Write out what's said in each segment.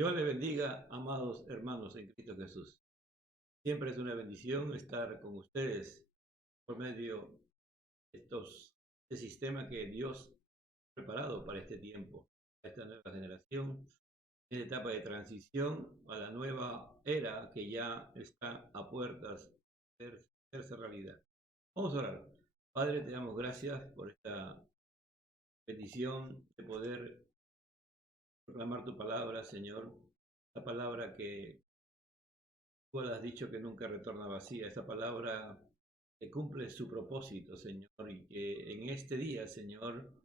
Dios le bendiga, amados hermanos en Cristo Jesús. Siempre es una bendición estar con ustedes por medio de este sistema que Dios ha preparado para este tiempo, para esta nueva generación, esta etapa de transición a la nueva era que ya está a puertas de hacerse realidad. Vamos a orar. Padre, te damos gracias por esta bendición de poder proclamar tu palabra, Señor, la palabra que tú has dicho que nunca retorna vacía, esa palabra que cumple su propósito, Señor, y que en este día, Señor,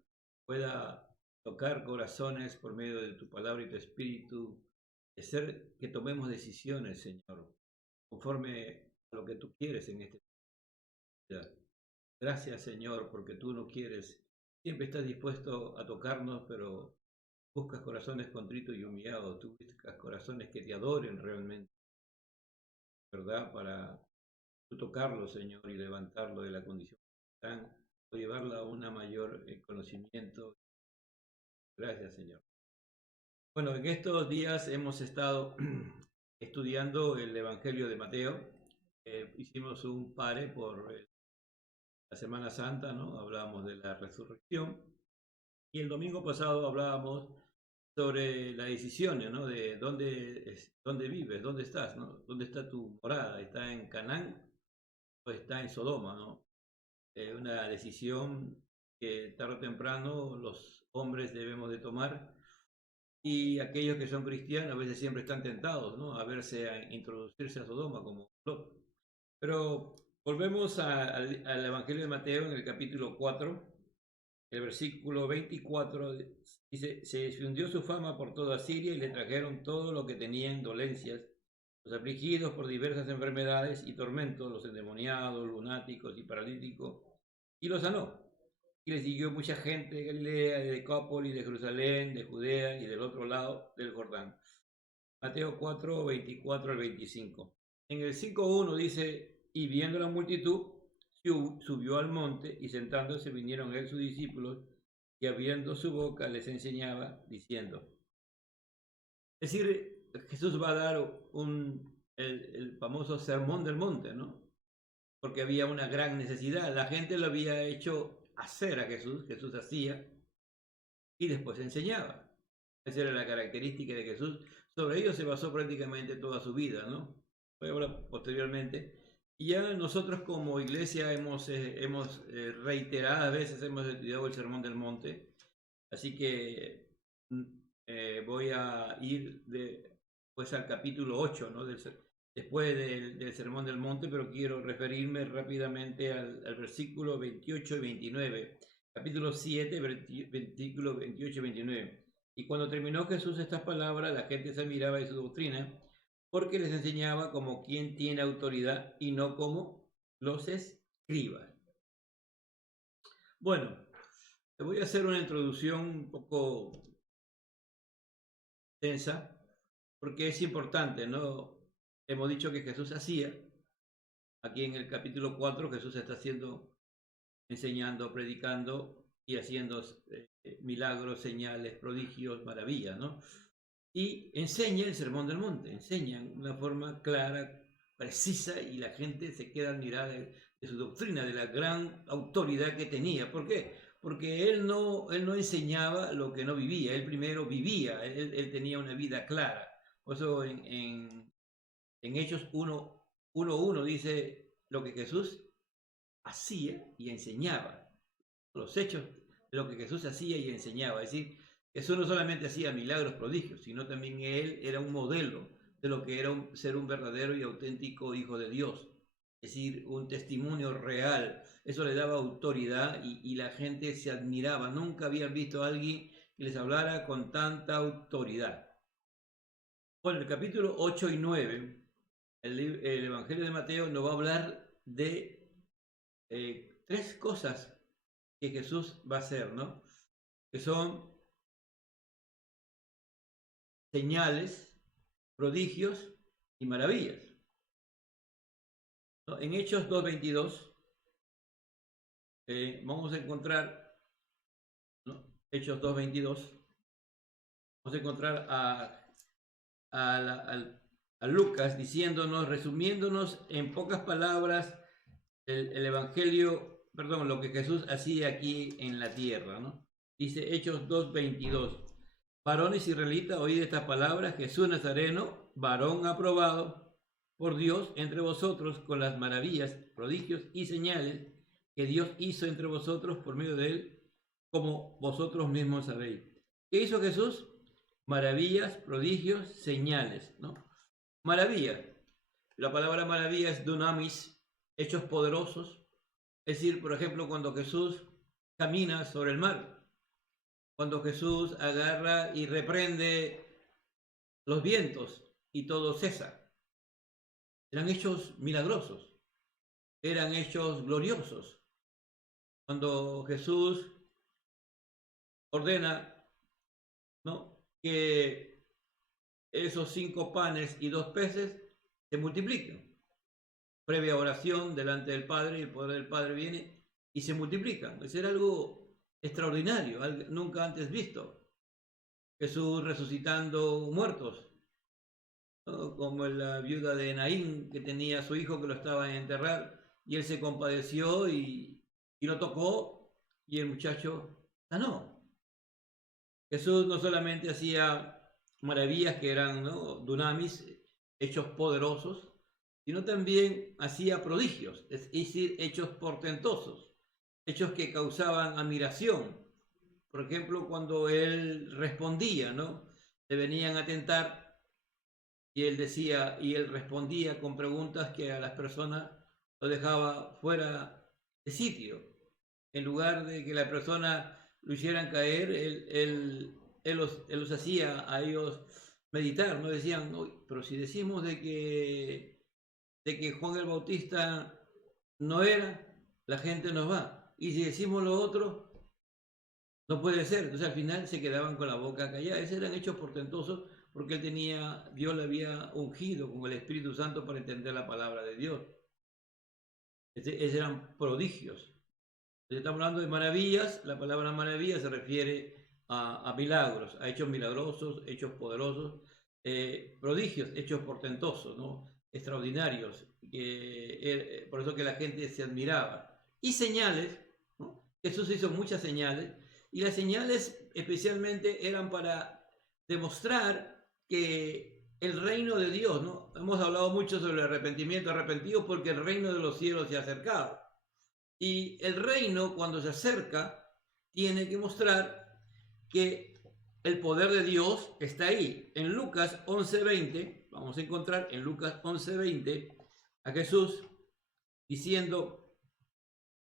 pueda tocar corazones por medio de tu palabra y tu espíritu, de ser que tomemos decisiones, Señor, conforme a lo que tú quieres en este día. Gracias, Señor, porque tú no quieres, siempre estás dispuesto a tocarnos, pero buscas corazones contritos y humillados, tú buscas corazones que te adoren realmente, ¿verdad? Para tú tocarlo, Señor, y levantarlo de la condición que están, o llevarlo a un mayor conocimiento. Gracias, Señor. Bueno, en estos días hemos estado estudiando el Evangelio de Mateo. Hicimos un pare por la Semana Santa, ¿no? Hablábamos de la resurrección. Y el domingo pasado hablábamos sobre las decisiones, ¿no? De dónde vives, dónde estás, ¿no? ¿Dónde está tu morada? ¿Está en Canaán o está en Sodoma, ¿no? Una decisión que tarde o temprano los hombres debemos de tomar, y aquellos que son cristianos a veces siempre están tentados, ¿no? A introducirse a Sodoma como Lot. Pero volvemos al Evangelio de Mateo en el capítulo 4, el versículo 24 dice: se difundió su fama por toda Siria y le trajeron todo lo que tenían dolencias, los afligidos por diversas enfermedades y tormentos, los endemoniados, lunáticos y paralíticos, y los sanó. Y le siguió mucha gente de Galilea, de Decápolis, de Jerusalén, de Judea y del otro lado del Jordán. Mateo 4, 24 al 25. En el 5:1 dice: y viendo la multitud, subió al monte, y sentándose vinieron a él sus discípulos, y abriendo su boca les enseñaba, diciendo. Es decir, Jesús va a dar el famoso sermón del monte, ¿no? Porque había una gran necesidad. La gente lo había hecho hacer a Jesús, Jesús hacía y después enseñaba. Esa era la característica de Jesús. Sobre ello se basó prácticamente toda su vida, ¿no? Voy a hablar posteriormente. Y ya nosotros como iglesia hemos reiteradas veces hemos estudiado el Sermón del Monte. Así que voy a ir pues al capítulo 8, ¿no? Después del Sermón del Monte, pero quiero referirme rápidamente al versículo 28 y 29. Capítulo 7, versículo 28 y 29. Y cuando terminó Jesús estas palabras, la gente se admiraba de su doctrina, porque les enseñaba como quien tiene autoridad y no como los escribas. Bueno, te voy a hacer una introducción un poco tensa, porque es importante, ¿no? Hemos dicho que Jesús hacía, aquí en el capítulo 4, Jesús está enseñando, predicando y haciendo milagros, señales, prodigios, maravillas, ¿no? Y enseña el Sermón del Monte, enseña de una forma clara, precisa, y la gente se queda admirada de su doctrina, de la gran autoridad que tenía. ¿Por qué? Porque él no enseñaba lo que no vivía, él primero vivía, él tenía una vida clara. Por eso en Hechos 1:1 dice lo que Jesús hacía y enseñaba, los hechos de lo que Jesús hacía y enseñaba. Es decir, Jesús no solamente hacía milagros, prodigios, sino también él era un modelo de lo que era ser un verdadero y auténtico hijo de Dios. Es decir, un testimonio real. Eso le daba autoridad y la gente se admiraba. Nunca habían visto a alguien que les hablara con tanta autoridad. Bueno, el capítulo 8 y 9, el Evangelio de Mateo nos va a hablar de tres cosas que Jesús va a hacer, ¿no? Que son señales, prodigios y maravillas, ¿no? En Hechos 2:22 vamos a encontrar, ¿no? Hechos 2:22, vamos a encontrar a a Lucas diciéndonos, resumiéndonos en pocas palabras el evangelio, perdón, lo que Jesús hacía aquí en la tierra, ¿no? Dice Hechos 2:22. Varones israelitas, oíd estas palabras: Jesús Nazareno, varón aprobado por Dios entre vosotros, con las maravillas, prodigios y señales que Dios hizo entre vosotros por medio de él, como vosotros mismos sabéis. ¿Qué hizo Jesús? Maravillas, prodigios, señales, ¿no? Maravillas. La palabra maravilla es dunamis, hechos poderosos. Es decir, por ejemplo, cuando Jesús camina sobre el mar, cuando Jesús agarra y reprende los vientos y todo cesa. Eran hechos milagrosos, eran hechos gloriosos. Cuando Jesús ordena, ¿no?, que esos 5 panes y 2 peces se multipliquen. Previa oración delante del Padre, y el poder del Padre viene y se multiplican. Es algo extraordinario, algo nunca antes visto. Jesús resucitando muertos, ¿no?, como la viuda de Naín, que tenía a su hijo que lo estaba a enterrar, y él se compadeció y lo tocó, y el muchacho sanó. Jesús no solamente hacía maravillas que eran, ¿no?, dunamis, hechos poderosos, sino también hacía prodigios, es decir, hechos portentosos, hechos que causaban admiración. Por ejemplo, cuando él respondía, ¿no?, le venían a tentar y él decía, y él respondía con preguntas que a las personas lo dejaba fuera de sitio. En lugar de que la persona lo hicieran caer, él los hacía a ellos meditar, no decían, no, pero si decimos de que Juan el Bautista no era, la gente nos va, y si decimos lo otro, no puede ser. Entonces al final se quedaban con la boca callada. Esos eran hechos portentosos porque Dios le había ungido con el Espíritu Santo para entender la palabra de Dios. Esos eran prodigios. Estamos hablando de maravillas. La palabra maravilla se refiere a milagros, a hechos milagrosos, hechos poderosos, prodigios, hechos portentosos, ¿no?, extraordinarios, por eso que la gente se admiraba. Y señales, ¿no? Jesús hizo muchas señales, y las señales especialmente eran para demostrar que el reino de Dios, ¿no? Hemos hablado mucho sobre el arrepentimiento, arrepentidos porque el reino de los cielos se ha acercado. Y el reino, cuando se acerca, tiene que mostrar que el poder de Dios está ahí. En Lucas 11:20, vamos a encontrar en Lucas 11:20 a Jesús diciendo,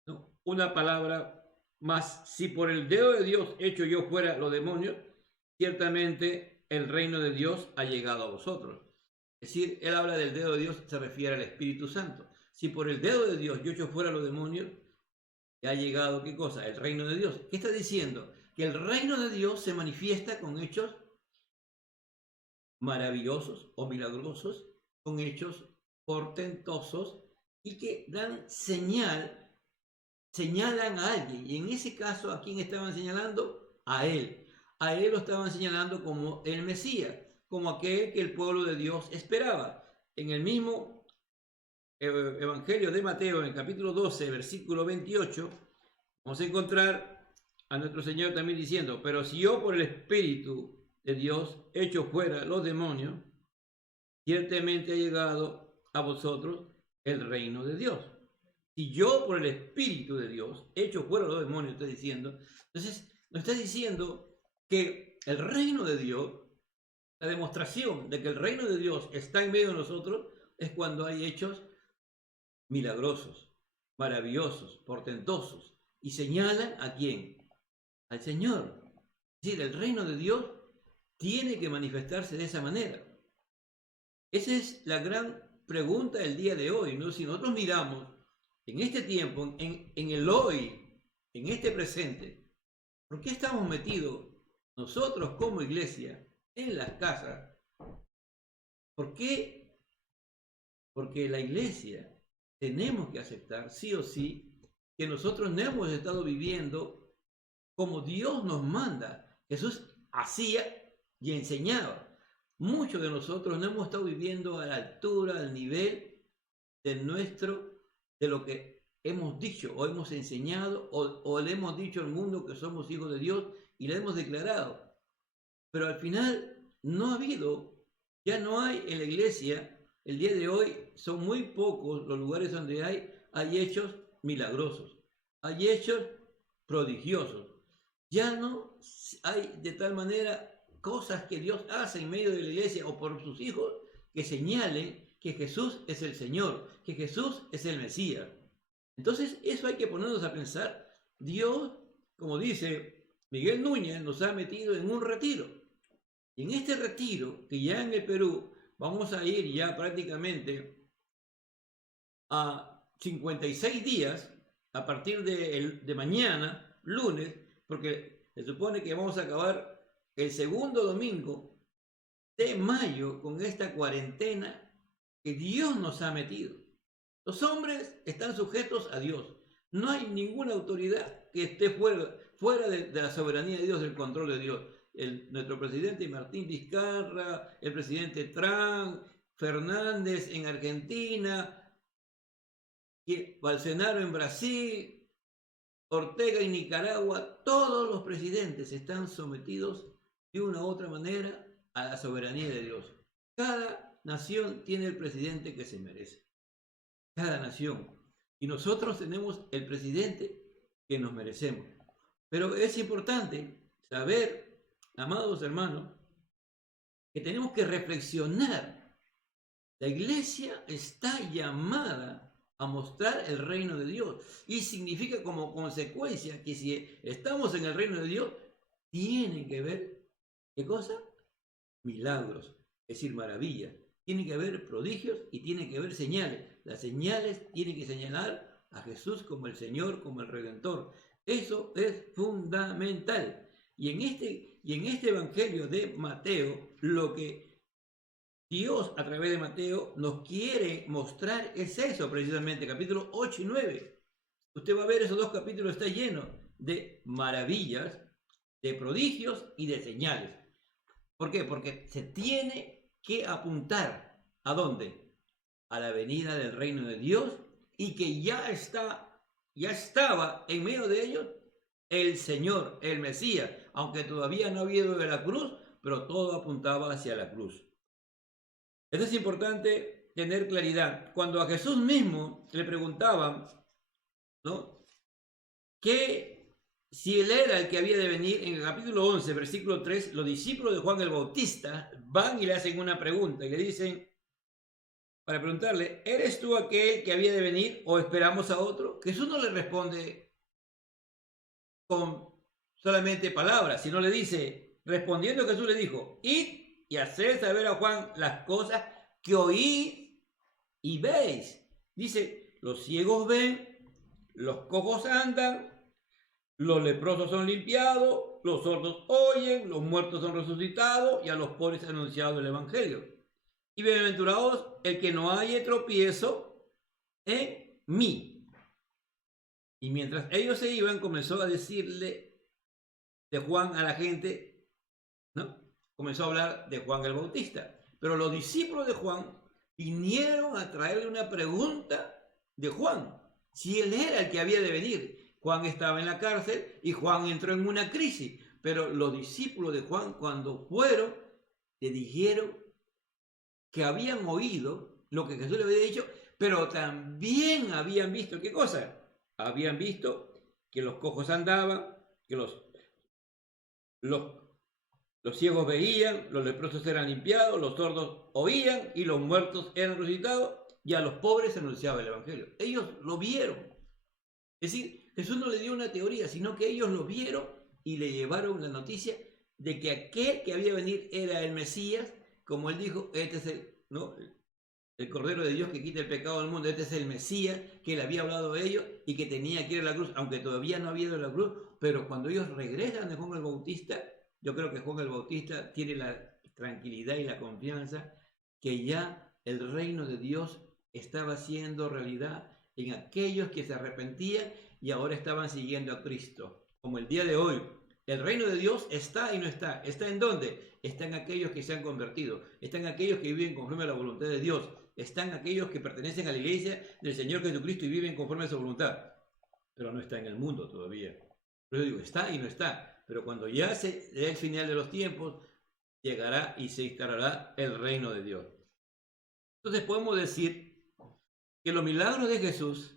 ¿no?, una palabra más: si por el dedo de Dios echo yo fuera los demonios, ciertamente el reino de Dios ha llegado a vosotros. Es decir, él habla del dedo de Dios, se refiere al Espíritu Santo. Si por el dedo de Dios yo echo fuera los demonios, ha llegado, ¿qué cosa? El reino de Dios. ¿Qué está diciendo? Que el reino de Dios se manifiesta con hechos maravillosos o milagrosos, con hechos portentosos, y que dan señalan a alguien. Y en ese caso, ¿a quién estaban señalando? A él. A él lo estaban señalando como el Mesías, como aquel que el pueblo de Dios esperaba. En el mismo Evangelio de Mateo, en el capítulo 12, versículo 28, vamos a encontrar a nuestro Señor también diciendo, pero si yo por el Espíritu de Dios echo fuera los demonios, ciertamente ha llegado a vosotros el reino de Dios. Si yo por el Espíritu de Dios echo fuera los demonios, está diciendo, entonces nos está diciendo que el reino de Dios, la demostración de que el reino de Dios está en medio de nosotros, es cuando hay hechos milagrosos, maravillosos, portentosos, y señalan ¿a quién? Al Señor. Es decir, el reino de Dios tiene que manifestarse de esa manera. Esa es la gran pregunta del día de hoy, ¿no? Si nosotros miramos en este tiempo, en el hoy, en este presente, ¿por qué estamos metidos nosotros como iglesia en las casas? ¿Por qué? Porque la iglesia tenemos que aceptar, sí o sí, que nosotros no hemos estado viviendo como Dios nos manda. Jesús hacía y enseñaba. muchos de nosotros no hemos estado viviendo a la altura, al nivel de lo que hemos dicho o hemos enseñado o le hemos dicho al mundo que somos hijos de Dios y le hemos declarado. Pero al final no ha habido, ya no hay en la iglesia, el día de hoy son muy pocos los lugares donde hay hechos milagrosos, hay hechos prodigiosos. Ya no hay de tal manera cosas que Dios hace en medio de la iglesia o por sus hijos que señalen que Jesús es el Señor, que Jesús es el Mesías. Entonces eso hay que ponernos a pensar. Dios, como dice Miguel Núñez, nos ha metido en un retiro. Y en este retiro, que ya en el Perú vamos a ir ya prácticamente a 56 días, a partir de mañana, lunes, porque se supone que vamos a acabar el segundo domingo de mayo con esta cuarentena que Dios nos ha metido. Los hombres están sujetos a Dios. No hay ninguna autoridad que esté fuera de la soberanía de Dios, del control de Dios. Nuestro presidente Martín Vizcarra, el presidente Trump, Fernández en Argentina, Bolsonaro en Brasil, Ortega en Nicaragua, todos los presidentes están sometidos de una u otra manera a la soberanía de Dios. Cada nación tiene el presidente que se merece. Cada nación. Y nosotros tenemos el presidente que nos merecemos. Pero es importante saber, amados hermanos, que tenemos que reflexionar. La iglesia está llamada a mostrar el reino de Dios. Y significa como consecuencia que si estamos en el reino de Dios, tienen que ver, ¿qué cosa? Milagros, es decir, maravillas. Tiene que haber prodigios y tiene que haber señales. Las señales tienen que señalar a Jesús como el Señor, como el Redentor. Eso es fundamental. Y en este Evangelio de Mateo, lo que Dios a través de Mateo nos quiere mostrar es eso precisamente, capítulos 8 y 9. Usted va a ver esos dos capítulos, está lleno de maravillas, de prodigios y de señales. ¿Por qué? Porque se tiene que apuntar ¿a dónde? A la venida del reino de Dios y que ya estaba en medio de ellos el Señor, el Mesías, aunque todavía no había ido de la cruz, pero todo apuntaba hacia la cruz. Esto es importante tener claridad. Cuando a Jesús mismo le preguntaban, ¿no?, que si él era el que había de venir, en el capítulo 11, versículo 3, los discípulos de Juan el Bautista van y le hacen una pregunta y le dicen, para preguntarle, ¿eres tú aquel que había de venir o esperamos a otro? Jesús no le responde con solamente palabras, sino le dice, respondiendo Jesús le dijo, id y haced saber a Juan las cosas que oís y veis. Dice, los ciegos ven, los cojos andan, los leprosos son limpiados, los sordos oyen, los muertos son resucitados y a los pobres anunciado el evangelio. Y bienaventurados el que no haya tropiezo en mí. Y mientras ellos se iban, comenzó a decirle de Juan a la gente, ¿no? Comenzó a hablar de Juan el Bautista. Pero los discípulos de Juan vinieron a traerle una pregunta de Juan, si él era el que había de venir. Juan estaba en la cárcel y Juan entró en una crisis. Pero los discípulos de Juan, cuando fueron, le dijeron que habían oído lo que Jesús le había dicho, pero también habían visto, ¿qué cosa? Habían visto que los cojos andaban, que los ciegos veían, los leprosos eran limpiados, los sordos oían y los muertos eran resucitados y a los pobres se anunciaba el evangelio. Ellos lo vieron. Es decir, Jesús no le dio una teoría, sino que ellos lo vieron y le llevaron la noticia de que aquel que había de venir era el Mesías. Como él dijo, este es el Cordero de Dios que quita el pecado del mundo, este es el Mesías que le había hablado a ellos y que tenía que ir a la cruz, aunque todavía no había ido a la cruz, pero cuando ellos regresan de Juan el Bautista, yo creo que Juan el Bautista tiene la tranquilidad y la confianza que ya el reino de Dios estaba siendo realidad en aquellos que se arrepentían y ahora estaban siguiendo a Cristo. Como el día de hoy, El reino de Dios está y no está. ¿Está en dónde? Está en aquellos que se han convertido. Está en aquellos que viven conforme a la voluntad de Dios. Está en aquellos que pertenecen a la iglesia del Señor Jesucristo y viven conforme a su voluntad. Pero no está en el mundo todavía. Pero yo digo, está y no está. Pero cuando ya se dé el final de los tiempos, llegará y se instalará el reino de Dios. Entonces podemos decir que los milagros de Jesús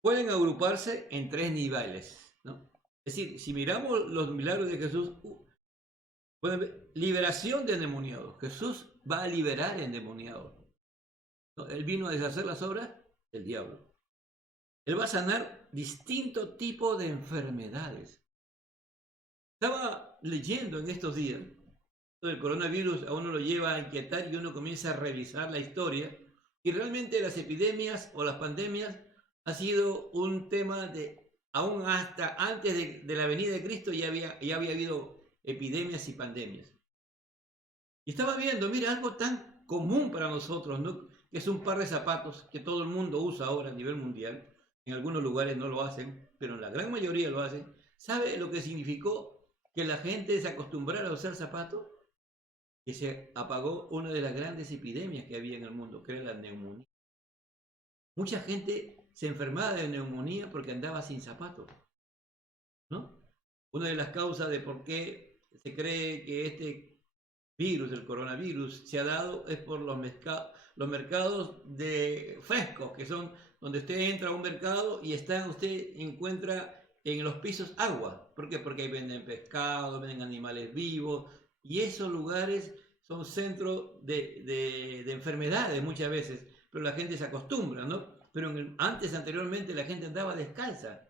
pueden agruparse en tres niveles, ¿no? Es decir, si miramos los milagros de Jesús, pueden ver liberación de endemoniados. Jesús va a liberar endemoniados, ¿no? Él vino a deshacer las obras del diablo. Él va a sanar distintos tipos de enfermedades. Estaba leyendo en estos días, el coronavirus a uno lo lleva a inquietar y uno comienza a revisar la historia, y realmente las epidemias o las pandemias ha sido un tema de, aún hasta antes de la venida de Cristo ya había habido epidemias y pandemias. Y estaba viendo, mira, algo tan común para nosotros, ¿no? Que es un par de zapatos que todo el mundo usa ahora a nivel mundial. En algunos lugares no lo hacen, pero en la gran mayoría lo hacen. ¿Sabe lo que significó que la gente se acostumbrara a usar zapatos? Que se apagó una de las grandes epidemias que había en el mundo, que era la neumonía. Mucha gente se enfermaba de neumonía porque andaba sin zapatos, ¿no? Una de las causas de por qué se cree que este virus, el coronavirus, se ha dado es por los mercados de frescos, que son donde usted entra a un mercado y usted encuentra en los pisos agua. ¿Por qué? Porque ahí venden pescado, venden animales vivos, y esos lugares son centros de enfermedades muchas veces, pero la gente se acostumbra, ¿no? Pero anteriormente la gente andaba descalza.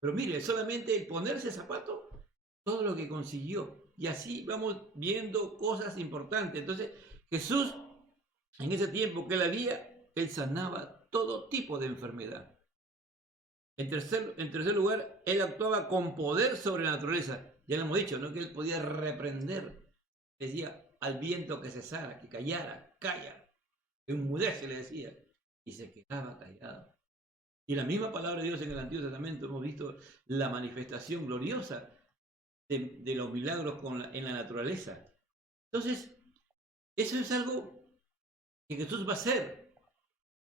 Pero mire, solamente el ponerse zapato, todo lo que consiguió. Y así vamos viendo cosas importantes. Entonces, Jesús, en ese tiempo que él sanaba todo tipo de enfermedad. En tercer lugar, él actuaba con poder sobre la naturaleza. Ya lo hemos dicho, ¿no? Que él podía reprender. Decía al viento que cesara, que callara, calla. Enmudece, le decía. Y se quedaba callado. Y la misma palabra de Dios en el Antiguo Testamento hemos visto la manifestación gloriosa de los milagros en la naturaleza. Entonces, eso es algo que Jesús va a hacer,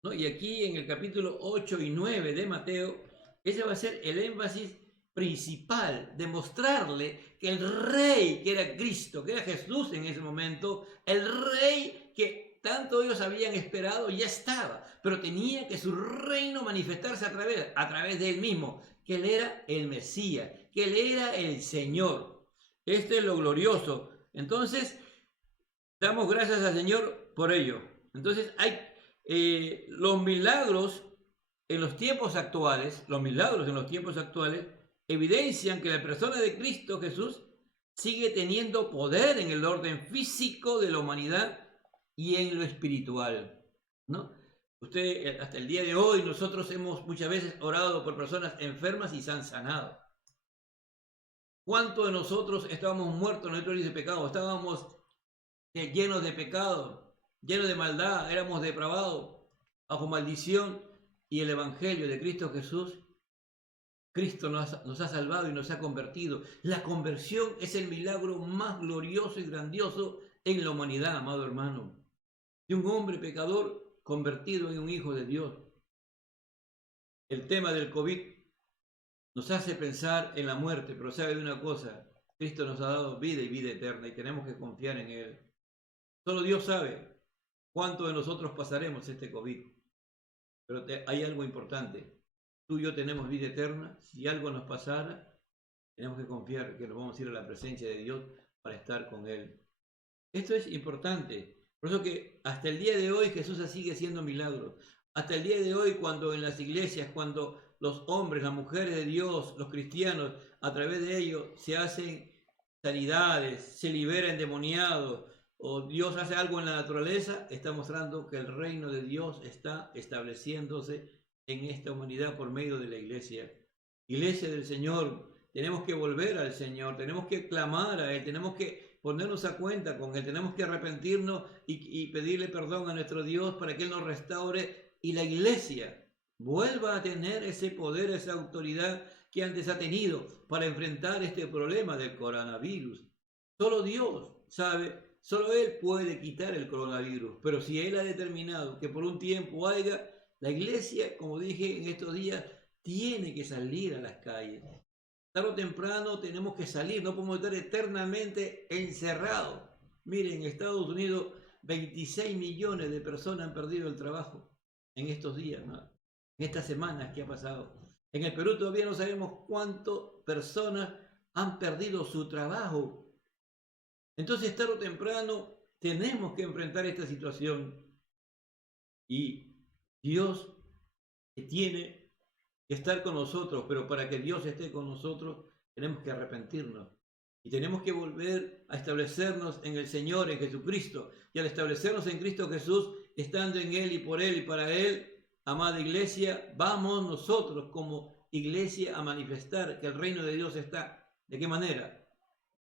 ¿no? Y aquí en el capítulo 8 y 9 de Mateo, ese va a ser el énfasis principal, de mostrarle que el rey que era Cristo, que era Jesús en ese momento, el rey que tanto ellos habían esperado, ya estaba, pero tenía que su reino manifestarse a través de él mismo, que él era el Mesías, que él era el Señor. Este es lo glorioso. Entonces, damos gracias al Señor por ello. Entonces, hay los milagros en los tiempos actuales, evidencian que la persona de Cristo Jesús sigue teniendo poder en el orden físico de la humanidad y en lo espiritual, ¿no? Usted, hasta el día de hoy, nosotros hemos muchas veces orado por personas enfermas y se han sanado. ¿Cuántos de nosotros estábamos muertos en nuestro de pecado? Estábamos llenos de pecado, llenos de maldad, éramos depravados, bajo maldición, y el Evangelio de Cristo Jesús, Cristo nos ha salvado y nos ha convertido. La conversión es el milagro más glorioso y grandioso en la humanidad, amado hermano. De un hombre pecador convertido en un hijo de Dios. El tema del COVID nos hace pensar en la muerte, pero sabe de una cosa: Cristo nos ha dado vida y vida eterna y tenemos que confiar en Él. Solo Dios sabe cuánto de nosotros pasaremos este COVID. Pero hay algo importante. Tú y yo tenemos vida eterna. Si algo nos pasara, tenemos que confiar que nos vamos a ir a la presencia de Dios para estar con Él. Esto es importante. Por eso que hasta el día de hoy Jesús sigue haciendo milagros. Hasta el día de hoy, cuando en las iglesias, cuando los hombres, las mujeres de Dios, los cristianos, a través de ellos se hacen sanidades, se liberan endemoniados, o Dios hace algo en la naturaleza, está mostrando que el reino de Dios está estableciéndose en esta humanidad por medio de la iglesia. Iglesia del Señor, tenemos que volver al Señor, tenemos que clamar a Él, tenemos que ponernos a cuenta con Él, tenemos que arrepentirnos y pedirle perdón a nuestro Dios para que Él nos restaure y la iglesia vuelva a tener ese poder, esa autoridad que antes ha tenido para enfrentar este problema del coronavirus. Solo Dios sabe, solo Él puede quitar el coronavirus, pero si Él ha determinado que por un tiempo haya, la iglesia, como dije en estos días, tiene que salir a las calles. Tarde o temprano tenemos que salir, no podemos estar eternamente encerrados. Miren, en Estados Unidos 26 millones de personas han perdido el trabajo en estos días, ¿no? En estas semanas que ha pasado. En el Perú todavía no sabemos cuántas personas han perdido su trabajo. Entonces, tarde o temprano tenemos que enfrentar esta situación. Y Dios tiene que estar con nosotros, pero para que Dios esté con nosotros tenemos que arrepentirnos. Y tenemos que volver a establecernos en el Señor, en Jesucristo. Y al establecernos en Cristo Jesús, estando en Él y por Él y para Él, amada iglesia, vamos nosotros como iglesia a manifestar que el reino de Dios está. ¿De qué manera?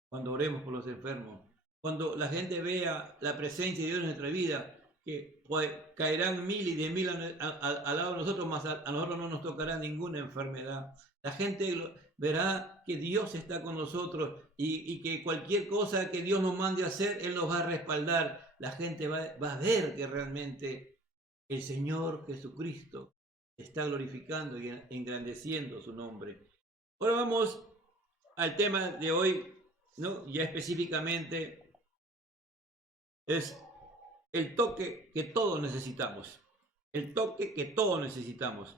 Cuando oremos por los enfermos. Cuando la gente vea la presencia de Dios en nuestra vida, que pues, caerán 1000 y 10.000 al lado de nosotros, más a nosotros no nos tocará ninguna enfermedad. La gente verá que Dios está con nosotros y que cualquier cosa que Dios nos mande a hacer, Él nos va a respaldar. La gente va a ver que realmente el Señor Jesucristo está glorificando y engrandeciendo su nombre. Ahora vamos al tema de hoy, ¿no? Ya específicamente es el toque que todos necesitamos. El toque que todos necesitamos.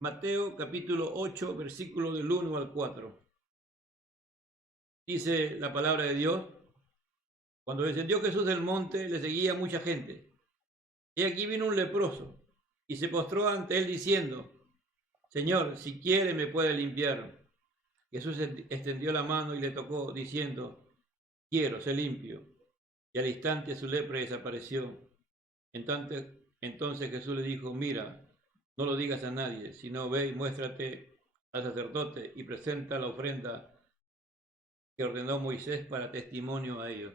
Mateo capítulo 8, versículo del 1 al 4. Dice la palabra de Dios: cuando descendió Jesús del monte, le seguía mucha gente. Y aquí vino un leproso y se postró ante él diciendo: Señor, si quiere me puede limpiar. Jesús extendió la mano y le tocó, diciendo: quiero, sé limpio. Y al instante su lepra desapareció. Entonces Jesús le dijo: mira, no lo digas a nadie, sino ve y muéstrate al sacerdote y presenta la ofrenda que ordenó Moisés para testimonio a ellos.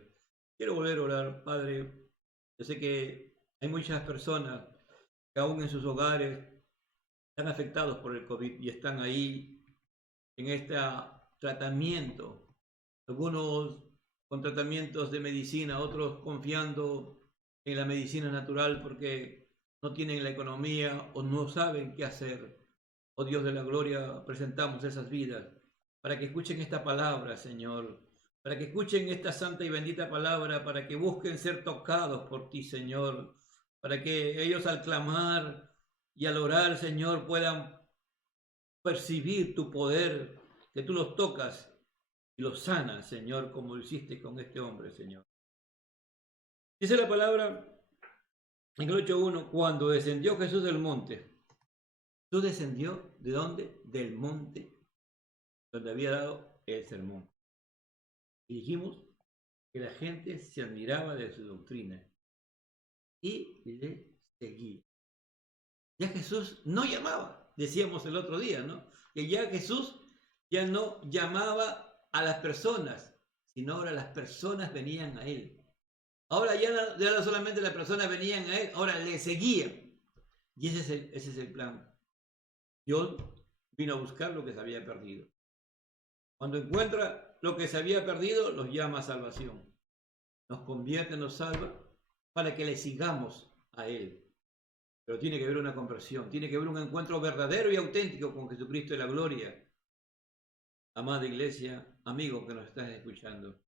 Quiero volver a orar. Padre, yo sé que hay muchas personas que aún en sus hogares están afectados por el COVID y están ahí en este tratamiento. Algunos con tratamientos de medicina, otros confiando en la medicina natural porque no tienen la economía o no saben qué hacer. Oh Dios de la gloria, presentamos esas vidas para que escuchen esta palabra, Señor, para que escuchen esta santa y bendita palabra, para que busquen ser tocados por ti, Señor, para que ellos al clamar y al orar, Señor, puedan percibir tu poder, que tú los tocas y los sanas, Señor, como lo hiciste con este hombre, Señor. Dice la palabra en el 8:1, cuando descendió Jesús del monte. Jesús descendió, ¿de dónde? Del monte donde había dado el sermón. Y dijimos que la gente se admiraba de su doctrina y le seguía. Ya Jesús no llamaba, decíamos el otro día, ¿no? Que ya Jesús ya no llamaba a las personas, sino ahora las personas venían a Él. Ahora ya no solamente las personas venían a Él, ahora le seguían. Y ese es el plan. Dios vino a buscar lo que se había perdido. Cuando encuentra lo que se había perdido, los llama a salvación. Nos convierte, nos salva, para que le sigamos a Él. Pero tiene que haber una conversión, tiene que haber un encuentro verdadero y auténtico con Jesucristo de la gloria. Amada iglesia, amigo que nos estás escuchando.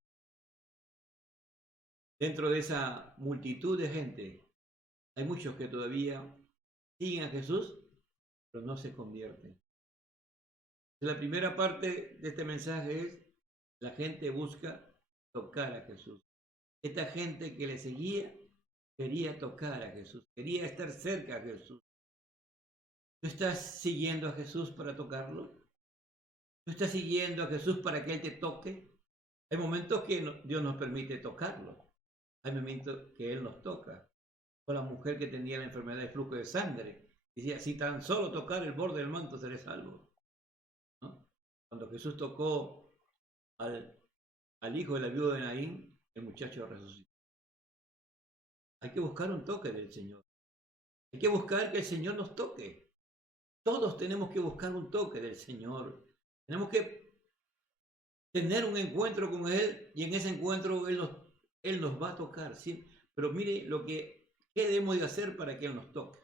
Dentro de esa multitud de gente, hay muchos que todavía siguen a Jesús, pero no se convierten. La primera parte de este mensaje es: la gente busca tocar a Jesús. Esta gente que le seguía quería tocar a Jesús, quería estar cerca a Jesús. ¿Tú estás siguiendo a Jesús para tocarlo? ¿Tú estás siguiendo a Jesús para que Él te toque? Hay momentos que Dios nos permite tocarlo. Hay momentos que Él nos toca. Con la mujer que tenía la enfermedad de flujo de sangre, decía: si tan solo tocar el borde del manto seré salvo, ¿no? Cuando Jesús tocó al hijo de la viuda de Naín, el muchacho resucitó. Hay que buscar un toque del Señor. Hay que buscar que el Señor nos toque. Todos tenemos que buscar un toque del Señor. Tenemos que tener un encuentro con Él y en ese encuentro Él nos va a tocar, ¿sí? Pero mire qué debemos de hacer para que Él nos toque.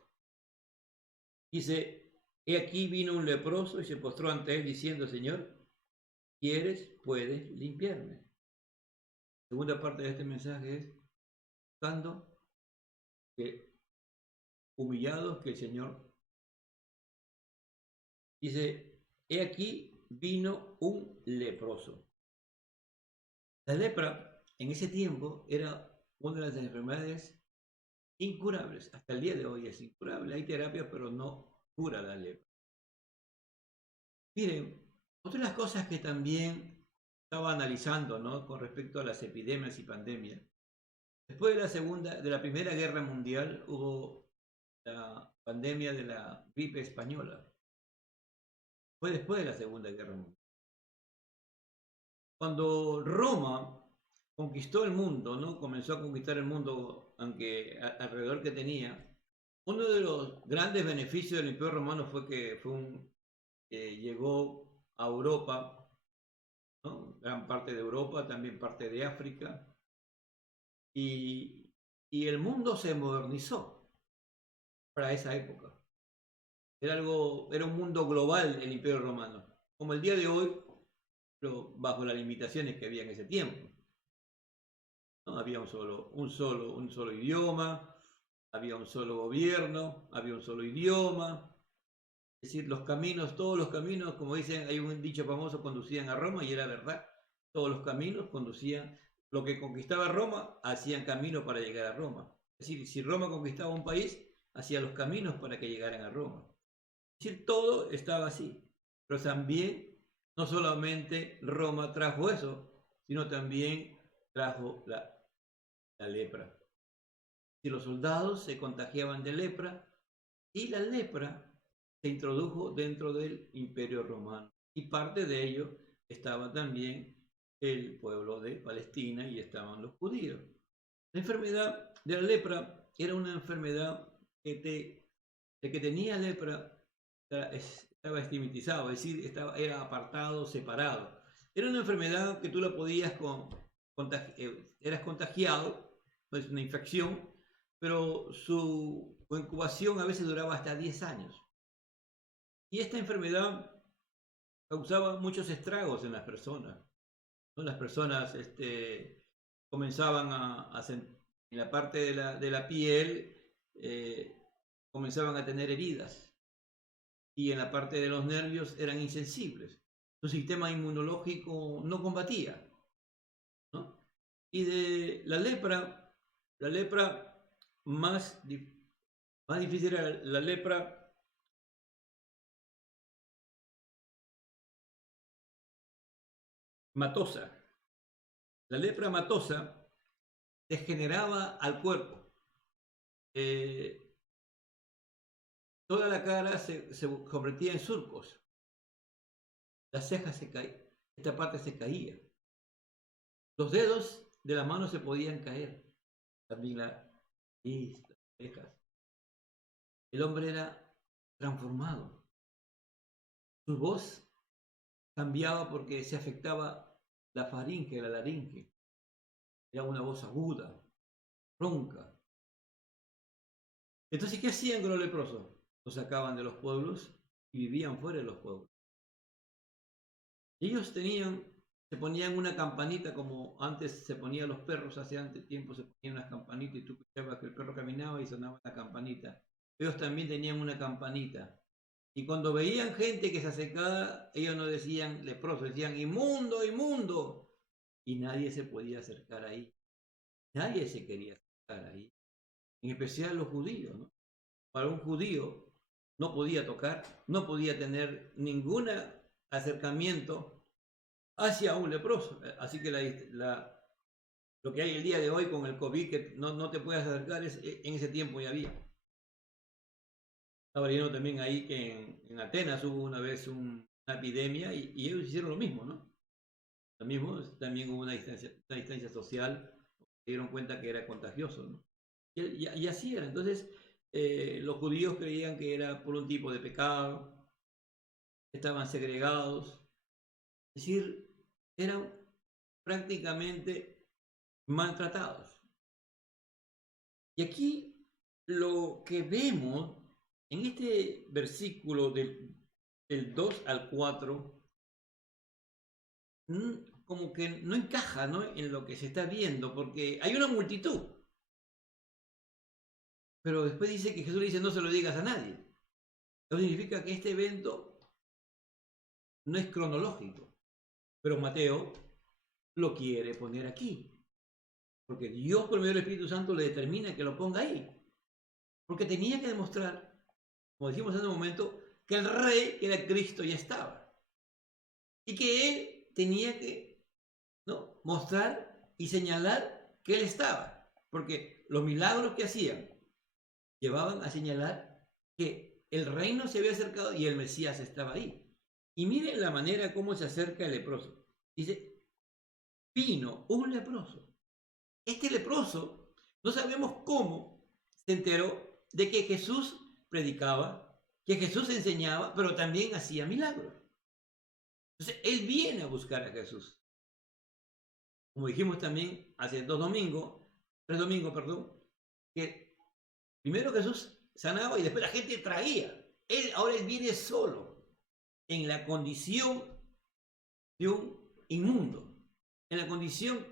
Dice, he aquí vino un leproso y se postró ante Él diciendo, Señor, ¿quieres? Puedes limpiarme. La segunda parte de este mensaje es buscando que humillados que el Señor dice, he aquí vino un leproso. La lepra en ese tiempo era una de las enfermedades incurables. Hasta el día de hoy es incurable. Hay terapia, pero no cura la lepra. Miren, otra de las cosas que también estaba analizando, ¿no? Con respecto a las epidemias y pandemias. Después de la Primera Guerra Mundial hubo la pandemia de la gripe española. Fue después de la Segunda Guerra Mundial. Cuando Roma conquistó el mundo, ¿no? Comenzó a conquistar el mundo, aunque alrededor que tenía, uno de los grandes beneficios del Imperio Romano fue que llegó a Europa, ¿no? Gran parte de Europa, también parte de África, y el mundo se modernizó para esa época. Era un mundo global el Imperio Romano, como el día de hoy, pero bajo las limitaciones que había en ese tiempo. ¿No? Había un solo idioma, había un solo gobierno, había un solo idioma. Es decir, todos los caminos, como dicen, hay un dicho famoso, conducían a Roma, y era verdad. Todos los caminos conducían, lo que conquistaba Roma, hacían camino para llegar a Roma. Es decir, si Roma conquistaba un país, hacía los caminos para que llegaran a Roma. Es decir, todo estaba así. Pero también, no solamente Roma trajo eso, sino también trajo la lepra. Si los soldados se contagiaban de lepra, y la lepra se introdujo dentro del Imperio Romano. Y parte de ello estaba también el pueblo de Palestina y estaban los judíos. La enfermedad de la lepra era una enfermedad el que tenía lepra estaba estigmatizado, es decir, era apartado, separado. Era una enfermedad que tú la podías eras contagiado, no es una infección, pero su incubación a veces duraba hasta 10 años. Y esta enfermedad causaba muchos estragos en las personas, ¿no? Las personas comenzaban en la parte de la piel, comenzaban a tener heridas, y en la parte de los nervios eran insensibles. Su sistema inmunológico no combatía, ¿no? Y de la lepra más difícil era la lepra matosa. La lepra matosa degeneraba al cuerpo. Toda la cara se convertía en surcos. Las cejas se caían, esta parte se caía. Los dedos de la mano se podían caer. También las cejas. El hombre era transformado. Su voz cambiaba porque se afectaba la faringe, la laringe. Era una voz aguda, ronca. Entonces, ¿qué hacían con los leprosos? Los sacaban de los pueblos y vivían fuera de los pueblos. Ellos se ponían una campanita, como antes se ponían los perros, hace tiempo se ponían unas campanitas y tú escuchabas que el perro caminaba y sonaba la campanita. Ellos también tenían una campanita. Y cuando veían gente que se acercaba, ellos no decían leproso, decían inmundo, inmundo. Y nadie se podía acercar ahí. Nadie se quería acercar ahí. En especial los judíos, ¿no? Para un judío no podía tocar, no podía tener ningún acercamiento hacia un leproso. Así que lo que hay el día de hoy con el COVID, que no te puedes acercar, en ese tiempo ya había. Estaba leyendo también ahí que en Atenas hubo una vez una epidemia y ellos hicieron lo mismo, ¿no? Lo mismo, también hubo una distancia social, se dieron cuenta que era contagioso, ¿no? Y así era. Entonces, los judíos creían que era por un tipo de pecado, estaban segregados, Es decir, eran prácticamente maltratados. Y aquí lo que vemos en este versículo del 2 al 4, como que no encaja, ¿no?, en lo que se está viendo, porque hay una multitud. Pero después dice que Jesús le dice, no se lo digas a nadie. Eso significa que este evento no es cronológico. Pero Mateo lo quiere poner aquí. Porque Dios, por medio del Espíritu Santo, le determina que lo ponga ahí. Porque tenía que demostrar, como dijimos hace un momento, que el rey, que era Cristo, ya estaba. Y que él tenía que, ¿no?, mostrar y señalar que él estaba. Porque los milagros que hacían llevaban a señalar que el reino se había acercado y el Mesías estaba ahí. Y miren la manera como se acerca el leproso. Dice, vino un leproso. Este leproso, no sabemos cómo se enteró de que Jesús predicaba, que Jesús enseñaba, pero también hacía milagros. Entonces, él viene a buscar a Jesús. Como dijimos también hace 3 domingos, que primero Jesús sanaba y después la gente traía. Ahora él viene solo, en la condición de un inmundo, en la condición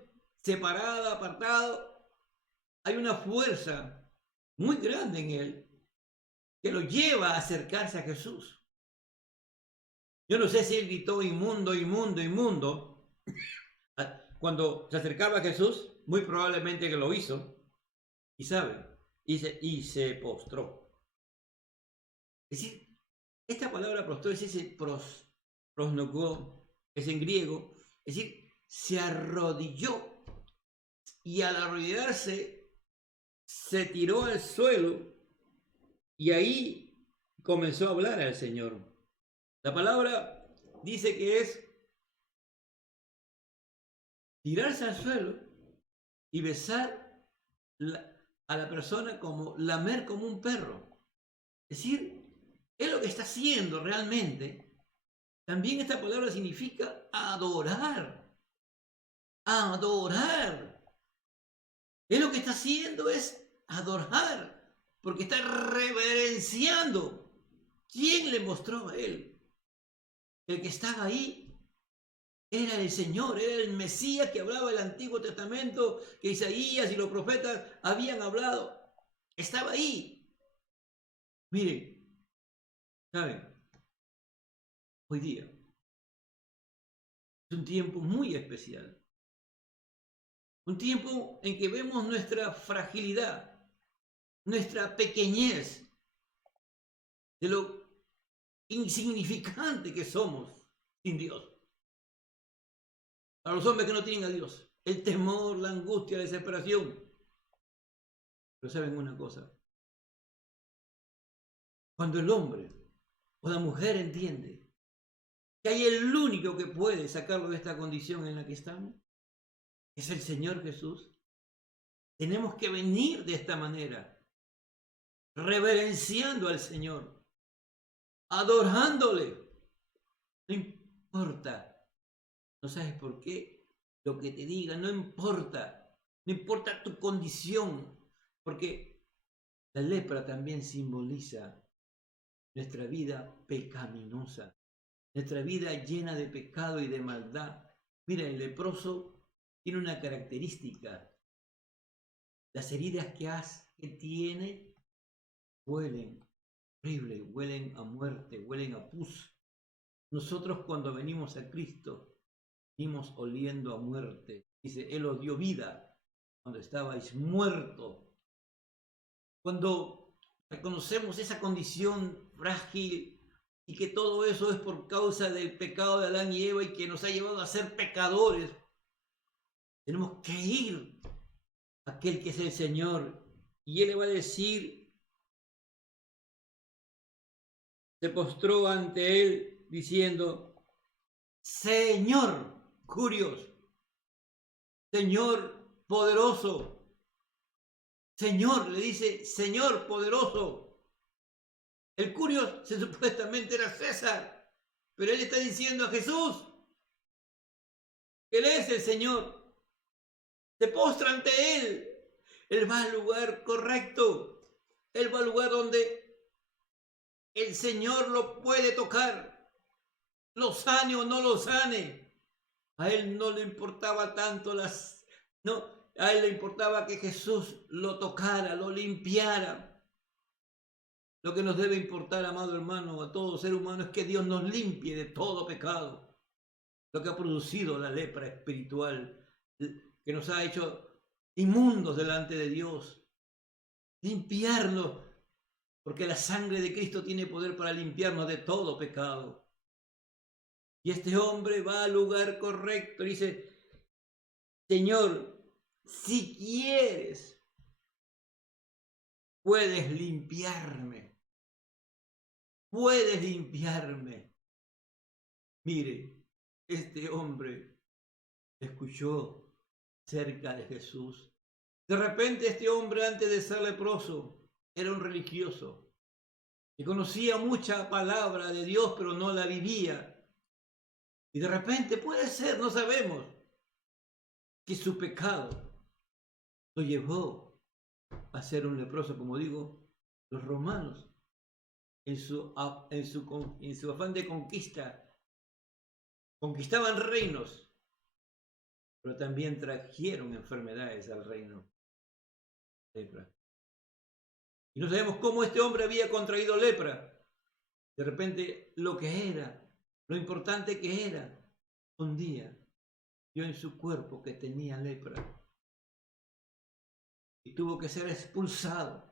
separada, apartado. Hay una fuerza muy grande en él que lo lleva a acercarse a Jesús. Yo no sé si él gritó inmundo, inmundo, inmundo cuando se acercaba a Jesús, muy probablemente que lo hizo, y sabe, y se postró. Es decir, esta palabra postró es ese prosnogó, es en griego, es decir, se arrodilló, y al arrodillarse se tiró al suelo y ahí comenzó a hablar al Señor. La palabra dice que es tirarse al suelo y besar a la persona, como lamer como un perro. Es decir, es lo que está haciendo realmente. También esta palabra significa adorar. Adorar. Es lo que está haciendo, es adorar, porque está reverenciando. ¿Quién le mostró a él? El que estaba ahí era el Señor, era el Mesías que hablaba el Antiguo Testamento, que Isaías y los profetas habían hablado. Estaba ahí. Miren, ¿saben? Hoy día es un tiempo muy especial. Un tiempo en que vemos nuestra fragilidad, nuestra pequeñez, de lo insignificante que somos sin Dios. Para los hombres que no tienen a Dios, el temor, la angustia, la desesperación. Pero saben una cosa, cuando el hombre o la mujer entiende que hay el único que puede sacarlo de esta condición en la que estamos, es el Señor Jesús, tenemos que venir de esta manera, reverenciando al Señor, adorándole. No importa. ¿No sabes por qué? Lo que te diga, no importa. No importa tu condición. Porque la lepra también simboliza nuestra vida pecaminosa. Nuestra vida llena de pecado y de maldad. Mira, el leproso tiene una característica. Las heridas que tiene huelen horrible, huelen a muerte, huelen a pus. Nosotros, cuando venimos a Cristo, venimos oliendo a muerte. Dice, Él os dio vida cuando estabais muertos. Cuando reconocemos esa condición frágil y que todo eso es por causa del pecado de Adán y Eva y que nos ha llevado a ser pecadores, tenemos que ir a aquel que es el Señor, y Él le va a decir, se postró ante Él diciendo, Señor, Curios, Señor poderoso. Señor, le dice, Señor poderoso. El Curios supuestamente era César, pero él está diciendo a Jesús, Él es el Señor. Se postra ante Él. Él va al lugar correcto. Él va al lugar donde el Señor lo puede tocar. Lo sane o no lo sane. A Él no le importaba tanto no, a Él le importaba que Jesús lo tocara, lo limpiara. Lo que nos debe importar, amado hermano, a todo ser humano es que Dios nos limpie de todo pecado. Lo que ha producido la lepra espiritual, que nos ha hecho inmundos delante de Dios. Limpiarnos, porque la sangre de Cristo tiene poder para limpiarnos de todo pecado. Y este hombre va al lugar correcto y dice: Señor, si quieres, puedes limpiarme. Puedes limpiarme. Mire, este hombre escuchó cerca de Jesús. De repente este hombre, antes de ser leproso, era un religioso que conocía mucha palabra de Dios, pero no la vivía. Y de repente puede ser, no sabemos, que su pecado lo llevó a ser un leproso. Como digo, los romanos, en su afán de conquista, conquistaban reinos, pero también trajeron enfermedades al reino. Lepra. Y no sabemos cómo este hombre había contraído lepra. De repente, lo importante que era, un día vio en su cuerpo que tenía lepra y tuvo que ser expulsado,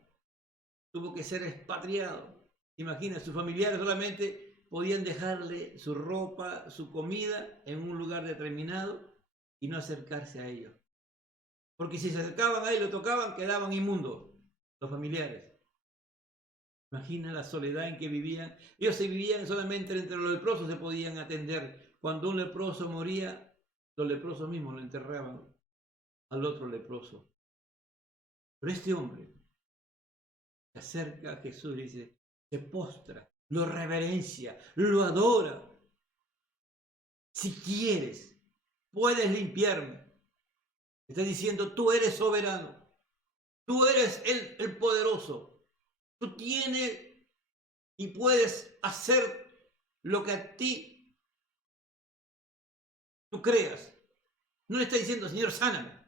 tuvo que ser expatriado. Imagina, sus familiares solamente podían dejarle su ropa, su comida en un lugar determinado y no acercarse a ellos. Porque si se acercaban a él, lo tocaban, quedaban inmundos los familiares. Imagina la soledad en que vivían. Ellos se vivían solamente entre los leprosos, se podían atender. Cuando un leproso moría, los leprosos mismos lo enterraban al otro leproso. Pero este hombre se acerca a Jesús y dice, se postra, lo reverencia, lo adora. Si quieres, puedes limpiarme. Está diciendo, tú eres soberano, tú eres el poderoso. Tú tienes y puedes hacer lo que a ti tú creas. No le está diciendo, Señor, sáname.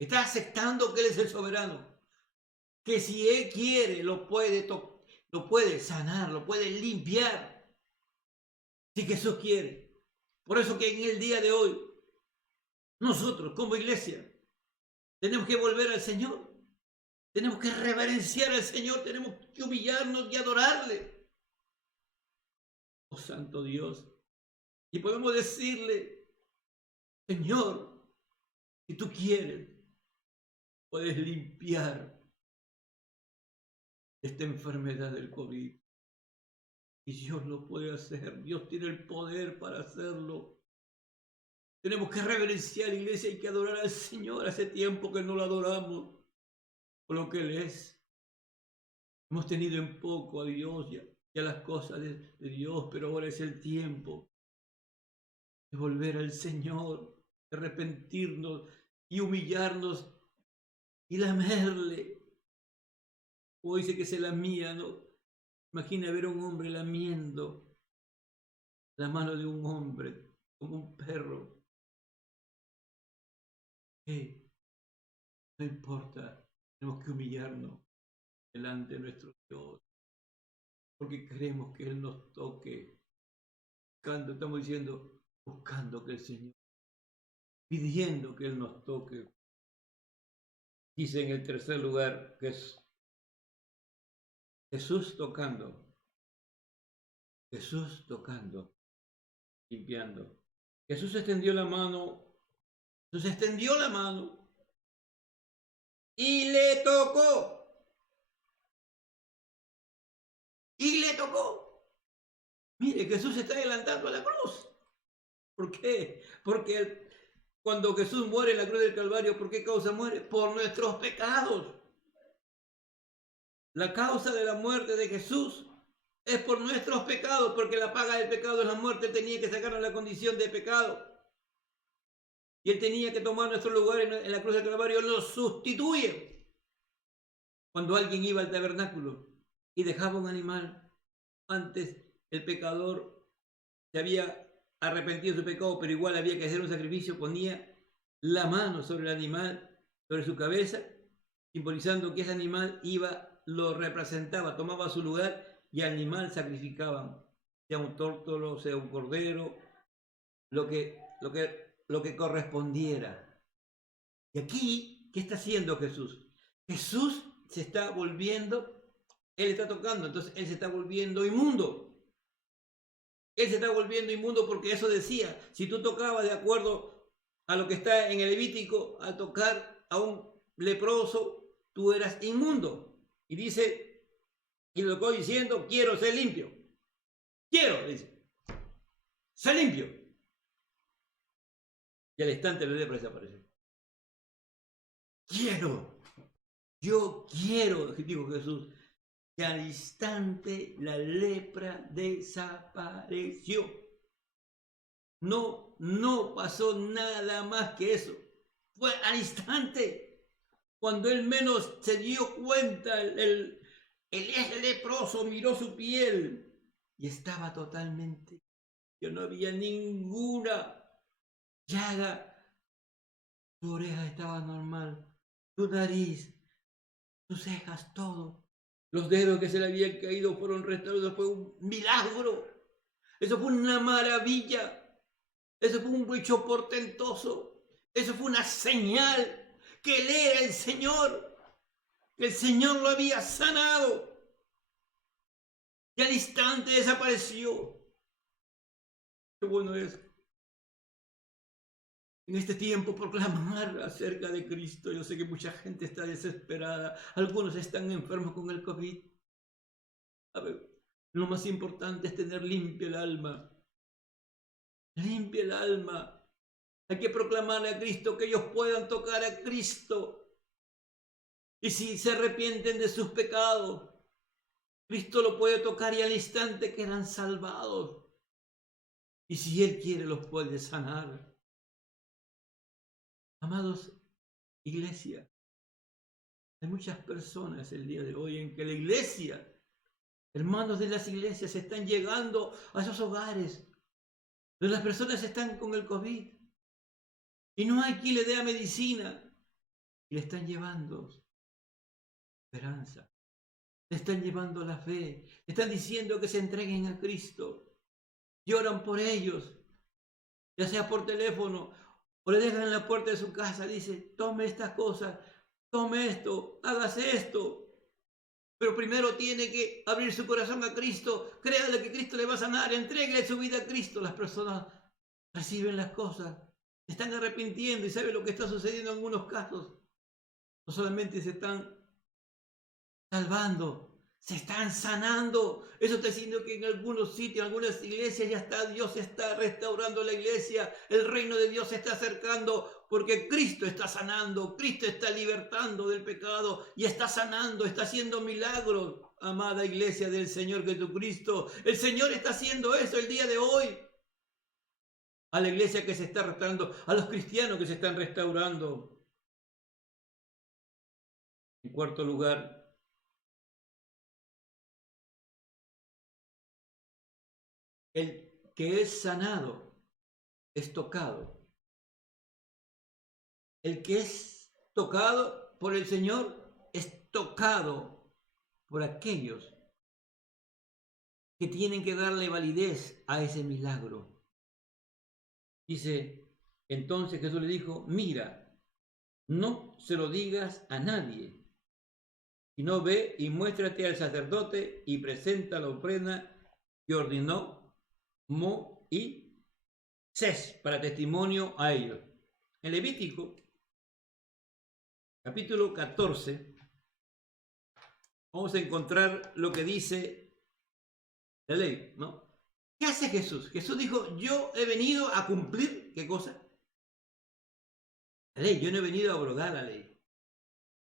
Está aceptando que Él es el soberano. Que si Él quiere, lo puede sanar, lo puede limpiar. Si Jesús quiere. Por eso que en el día de hoy, nosotros como iglesia, tenemos que volver al Señor. Tenemos que reverenciar al Señor, tenemos que humillarnos y adorarle. Oh Santo Dios. Y podemos decirle, Señor, si tú quieres, puedes limpiar esta enfermedad del COVID. Y Dios lo puede hacer, Dios tiene el poder para hacerlo. Tenemos que reverenciar, iglesia, hay que adorar al Señor. Hace tiempo que no lo adoramos por lo que Él es. Hemos tenido en poco a Dios y a las cosas de Dios, pero ahora es el tiempo de volver al Señor, de arrepentirnos y humillarnos y lamerle. O dice que se lamía, ¿no? Imagina ver a un hombre lamiendo la mano de un hombre como un perro. No importa. Tenemos que humillarnos delante de nuestro Dios, porque queremos que Él nos toque. Estamos diciendo, buscando que el Señor, pidiendo que Él nos toque. Dice en el tercer lugar que es Jesús tocando, limpiando. Jesús extendió la mano y le tocó. Mire, Jesús se está adelantando a la cruz. ¿Por qué? Porque cuando Jesús muere en la cruz del Calvario, ¿por qué causa muere? Por nuestros pecados. La causa de la muerte de Jesús es por nuestros pecados, porque la paga del pecado es la muerte. Tenía que sacarnos la condición de pecado. y Él tenía que tomar nuestro lugar en la cruz del Calvario, lo sustituye. Cuando alguien iba al tabernáculo y dejaba un animal, antes el pecador se había arrepentido de su pecado, pero igual había que hacer un sacrificio, ponía la mano sobre el animal, sobre su cabeza, simbolizando que ese animal lo representaba, tomaba su lugar y al animal sacrificaban, sea un tórtolo, sea un cordero, lo que correspondiera. Y aquí, ¿qué está haciendo Jesús? Jesús se está volviendo, Él está tocando, entonces Él se está volviendo inmundo. Él se está volviendo inmundo porque eso decía, si tú tocabas de acuerdo a lo que está en el Levítico, al tocar a un leproso, tú eras inmundo. Y dice, y lo estoy diciendo, quiero ser limpio. Quiero, dice, ser limpio. Y al instante la lepra desapareció. Yo quiero, dijo Jesús. Y al instante la lepra desapareció. No pasó nada más que eso. Fue al instante. Cuando él menos se dio cuenta, el leproso miró su piel y estaba totalmente, que no había ninguna llaga. Tu oreja estaba normal, tu nariz, tus cejas, todo. Los dedos que se le habían caído fueron restaurados. Fue un milagro. Eso fue una maravilla. Eso fue un hecho portentoso. Eso fue una señal que Él era el Señor. Que el Señor lo había sanado. Y al instante desapareció. Qué bueno es en este tiempo proclamar acerca de Cristo. Yo sé que mucha gente está desesperada. Algunos están enfermos con el COVID. A ver, lo más importante es tener limpia el alma. Limpia el alma. Hay que proclamarle a Cristo, que ellos puedan tocar a Cristo. Y si se arrepienten de sus pecados, Cristo lo puede tocar y al instante quedan salvados. Y si Él quiere, los puede sanar. Amados, iglesia, hay muchas personas el día de hoy en que la iglesia, hermanos de las iglesias, están llegando a esos hogares donde las personas están con el COVID y no hay quien le dé medicina y le están llevando esperanza, le están llevando la fe, le están diciendo que se entreguen a Cristo y oran por ellos, ya sea por teléfono o le dejan en la puerta de su casa, dice, tome estas cosas, tome esto, hágase esto. Pero primero tiene que abrir su corazón a Cristo, créale que Cristo le va a sanar, entregue su vida a Cristo. Las personas reciben las cosas, se están arrepintiendo y saben lo que está sucediendo en algunos casos. No solamente se están salvando, se están sanando. Eso está diciendo que en algunos sitios, en algunas iglesias ya está, Dios está restaurando la iglesia, el reino de Dios se está acercando porque Cristo está sanando, Cristo está libertando del pecado y está sanando, está haciendo milagros. Amada iglesia del Señor Jesucristo, el Señor está haciendo eso el día de hoy. A la iglesia que se está restaurando, a los cristianos que se están restaurando. En cuarto lugar, el que es sanado es tocado. El que es tocado por el Señor es tocado por aquellos que tienen que darle validez a ese milagro. Dice, entonces Jesús le dijo, mira, no se lo digas a nadie, sino ve y muéstrate al sacerdote y presenta la ofrenda que ordenó Moisés para testimonio a ellos. En Levítico, capítulo 14, vamos a encontrar lo que dice la ley, ¿no? ¿Qué hace Jesús? Jesús dijo, yo he venido a cumplir, ¿qué cosa? La ley, yo no he venido a abrogar la ley.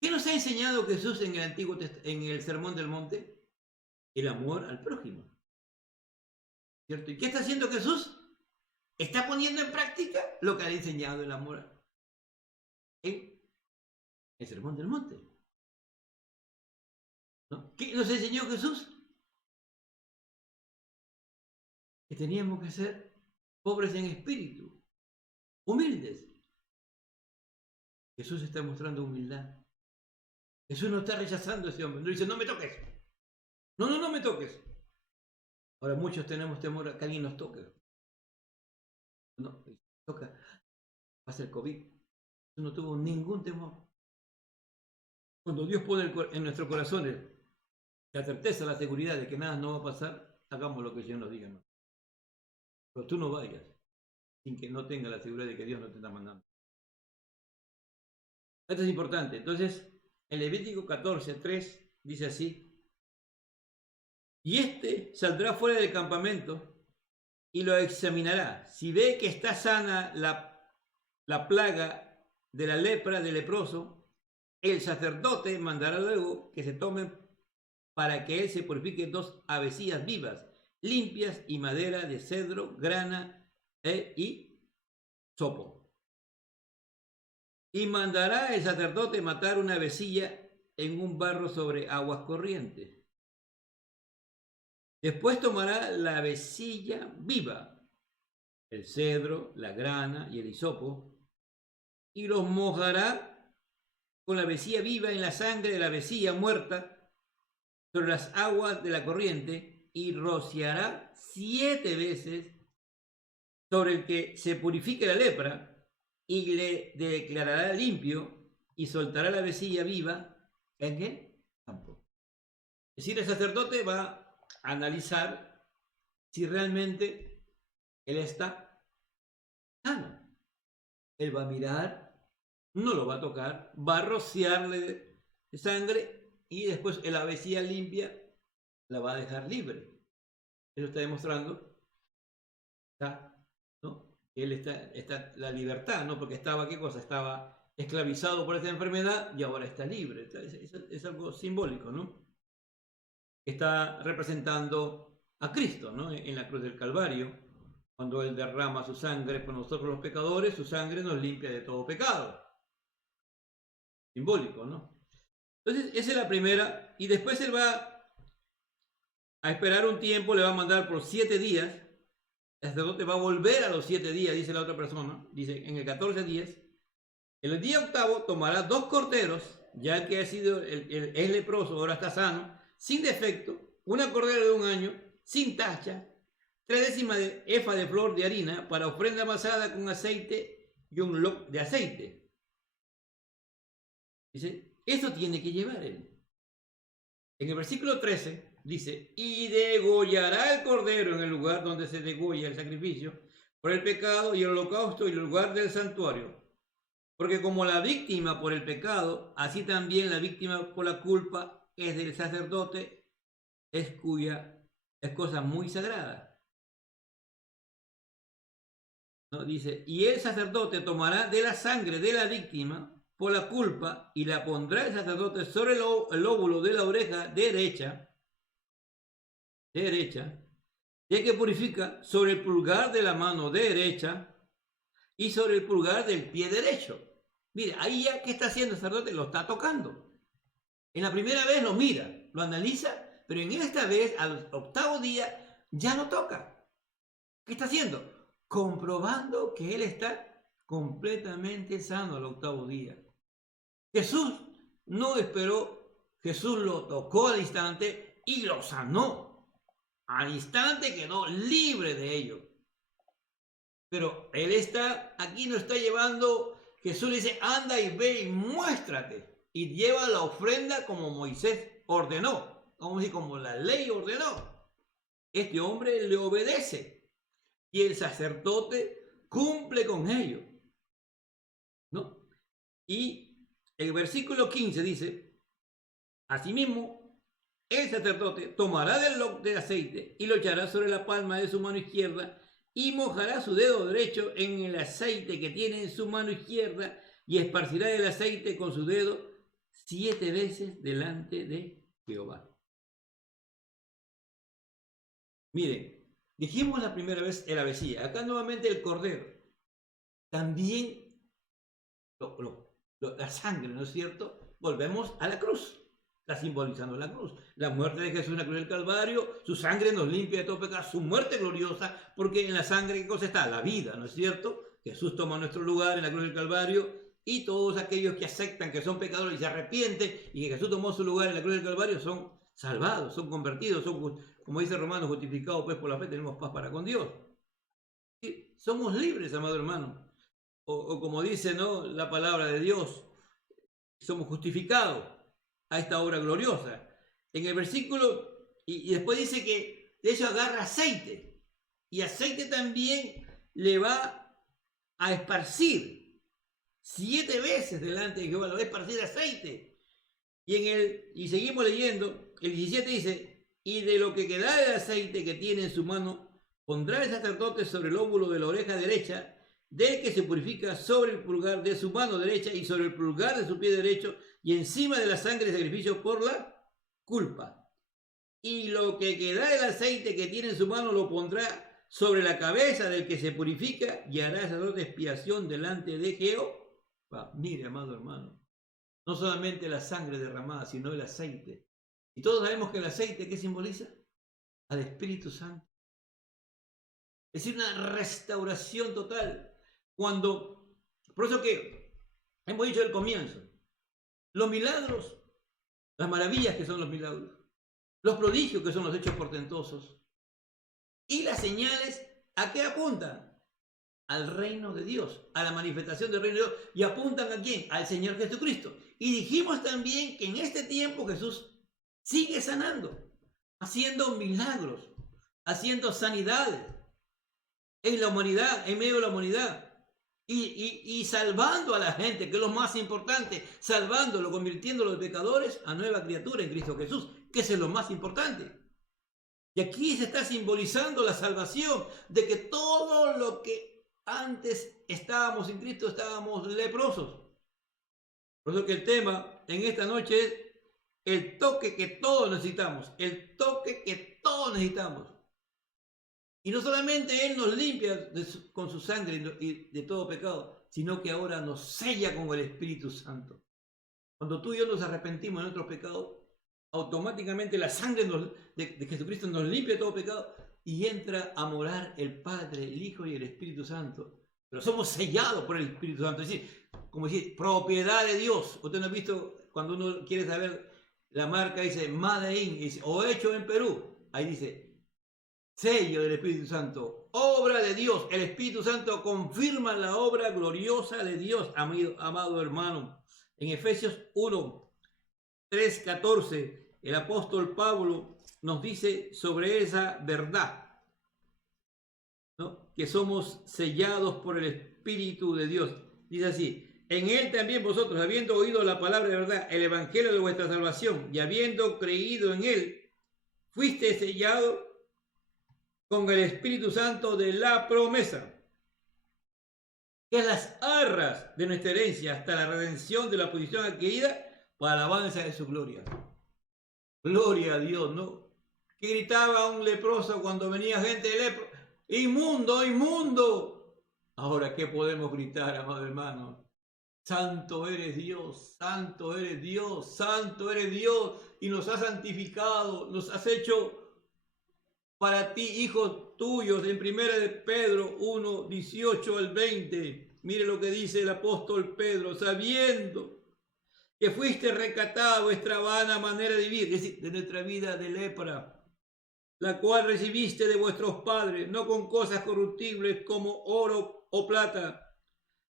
¿Qué nos ha enseñado Jesús en el Sermón del Monte? El amor al prójimo. ¿Cierto? ¿Y qué está haciendo Jesús? está poniendo en práctica lo que ha enseñado el amor en el Sermón del Monte. ¿No? ¿Qué nos enseñó Jesús? Que teníamos que ser pobres en espíritu, humildes. Jesús está mostrando humildad. Jesús no está rechazando a ese hombre. No dice, no me toques. No me toques. Ahora muchos tenemos temor a que alguien nos toque. No, toca. Pasa el COVID. Jesús no tuvo ningún temor. Cuando Dios pone en nuestros corazones la certeza, la seguridad de que nada no va a pasar, hagamos lo que el Señor nos diga. ¿No? Pero tú no vayas sin que no tengas la seguridad de que Dios no te está mandando. Esto es importante. Entonces, en Levítico 14:3 dice así: y este saldrá fuera del campamento y lo examinará. Si ve que está sana la plaga de la lepra del leproso, el sacerdote mandará luego que se tomen para que él se purifique 2 avecillas vivas, limpias y madera de cedro, grana y sopo. Y mandará el sacerdote matar una avecilla en un barro sobre aguas corrientes. Después tomará la avecilla viva, el cedro, la grana y el hisopo, y los mojará con la avecilla viva en la sangre de la avecilla muerta sobre las aguas de la corriente, y rociará 7 veces sobre el que se purifique la lepra, y le declarará limpio, y soltará la avecilla viva en el campo. Es decir, el sacerdote va a analizar si realmente él está sano. Él va a mirar, no lo va a tocar, va a rociarle de sangre y después la avecilla limpia la va a dejar libre. Eso está demostrando, ¿no? Que él está la libertad, ¿no? Porque estaba, ¿qué cosa? Estaba esclavizado por esta enfermedad y ahora está libre. Es algo simbólico, ¿no? Está representando a Cristo, ¿no? En la cruz del Calvario, cuando Él derrama su sangre por nosotros los pecadores, su sangre nos limpia de todo pecado. Simbólico, ¿no? Entonces, esa es la primera, y después Él va a esperar un tiempo, le va a mandar por 7 días, el sacerdote va a volver a los 7 días, dice la otra persona, dice en el 14 días, en el día octavo tomará 2 corderos, ya el que ha sido el leproso, ahora está sano, sin defecto, una cordera de 1 año, sin tacha, 3/10 de efa de flor de harina para ofrenda amasada con aceite y un loc de aceite. Dice, eso tiene que llevar él. En el versículo 13 dice, y degollará el cordero en el lugar donde se degolla el sacrificio por el pecado y el holocausto y el lugar del santuario. Porque como la víctima por el pecado, así también la víctima por la culpa es del sacerdote, es cosa muy sagrada. ¿No? Dice, y el sacerdote tomará de la sangre de la víctima por la culpa y la pondrá el sacerdote sobre el lóbulo de la oreja derecha, ya que purifica sobre el pulgar de la mano derecha y sobre el pulgar del pie derecho. Mire, ahí ya, ¿qué está haciendo el sacerdote? Lo está tocando. En la primera vez lo mira, lo analiza, pero en esta vez, al 8º día, ya no toca. ¿Qué está haciendo? Comprobando que él está completamente sano al 8º día. Jesús no esperó, Jesús lo tocó al instante y lo sanó. Al instante quedó libre de ello. Pero él está, aquí no está llevando, Jesús le dice, anda y ve y muéstrate. Y lleva la ofrenda como Moisés ordenó, como la ley ordenó. Este hombre le obedece y el sacerdote cumple con ello, ¿no? Y el versículo 15 dice, asimismo, el sacerdote tomará del loc de aceite y lo echará sobre la palma de su mano izquierda y mojará su dedo derecho en el aceite que tiene en su mano izquierda y esparcirá el aceite con su dedo 7 veces delante de Jehová. Miren, Dijimos la primera vez el abecía, acá nuevamente el cordero. También la sangre, ¿no es cierto? Volvemos a la cruz. Está simbolizando la cruz. La muerte de Jesús en la cruz del Calvario, su sangre nos limpia de todo pecado, su muerte gloriosa, porque en la sangre, ¿qué cosa está? La vida, ¿no es cierto? Jesús toma nuestro lugar en la cruz del Calvario, y todos aquellos que aceptan que son pecadores y se arrepienten y que Jesús tomó su lugar en la cruz del Calvario son salvados, son convertidos, son, como dice Romanos, justificados pues por la fe, tenemos paz para con Dios. Y somos libres, amado hermano. O como dice, ¿no?, la palabra de Dios, somos justificados a esta obra gloriosa. En el versículo, y después dice que de ello agarra aceite, y aceite también le va a esparcir 7 veces delante de Jehová, lo va a esparcir aceite. Y seguimos leyendo, el 17 dice, y de lo que queda del aceite que tiene en su mano, pondrá el sacerdote sobre el óvulo de la oreja derecha, del que se purifica, sobre el pulgar de su mano derecha y sobre el pulgar de su pie derecho, y encima de la sangre de sacrificio por la culpa. Y lo que queda del aceite que tiene en su mano lo pondrá sobre la cabeza del que se purifica, y hará el sacerdote expiación delante de Jehová. Mire, amado hermano, no solamente la sangre derramada, sino el aceite. Y todos sabemos que el aceite, ¿qué simboliza? Al Espíritu Santo. Es decir, una restauración total. Por eso que hemos dicho al comienzo, los milagros, las maravillas que son los milagros, los prodigios que son los hechos portentosos, y las señales, ¿a qué apuntan? Al reino de Dios, a la manifestación del reino de Dios. ¿Y apuntan a quién? Al Señor Jesucristo. Y dijimos también que en este tiempo Jesús sigue sanando, haciendo milagros, haciendo sanidades en la humanidad, en medio de la humanidad. Y salvando a la gente, que es lo más importante, salvándolo, convirtiéndolo de pecadores a nueva criatura en Cristo Jesús, que es lo más importante. Y aquí se está simbolizando la salvación, de que todo lo que antes estábamos en Cristo, estábamos leprosos. Por eso que el tema en esta noche es el toque que todos necesitamos, el toque que todos necesitamos. Y no solamente Él nos limpia con su sangre y de todo pecado, sino que ahora nos sella con el Espíritu Santo. Cuando tú y yo nos arrepentimos de nuestros pecados, automáticamente la sangre de Jesucristo nos limpia de todo pecado y entra a morar el Padre, el Hijo y el Espíritu Santo. Pero somos sellados por el Espíritu Santo, es decir, como decir, propiedad de Dios. Usted no ha visto cuando uno quiere saber la marca, dice Made in, o hecho en Perú, ahí dice sello del Espíritu Santo, obra de Dios. El Espíritu Santo confirma la obra gloriosa de Dios, amado hermano. En Efesios 1, 3, 14, el apóstol Pablo nos dice sobre esa verdad, ¿no?, que somos sellados por el Espíritu de Dios. Dice así: en él también vosotros, habiendo oído la palabra de verdad, el evangelio de vuestra salvación, y habiendo creído en él, fuiste sellado con el Espíritu Santo de la promesa, que es las arras de nuestra herencia hasta la redención de la posición adquirida para la alabanza de su gloria. Gloria a Dios, ¿no? Que gritaba un leproso cuando venía gente de lepro: inmundo, inmundo. Ahora, ¿qué podemos gritar, amado hermano? Santo eres Dios, santo eres Dios, santo eres Dios, y nos has santificado, nos has hecho para ti hijos tuyos. En 1 de Pedro 1, 18 al 20, mire lo que dice el apóstol Pedro: sabiendo que fuiste rescatado vuestra vana manera de vivir, es decir, de nuestra vida de lepra, la cual recibiste de vuestros padres, no con cosas corruptibles como oro o plata,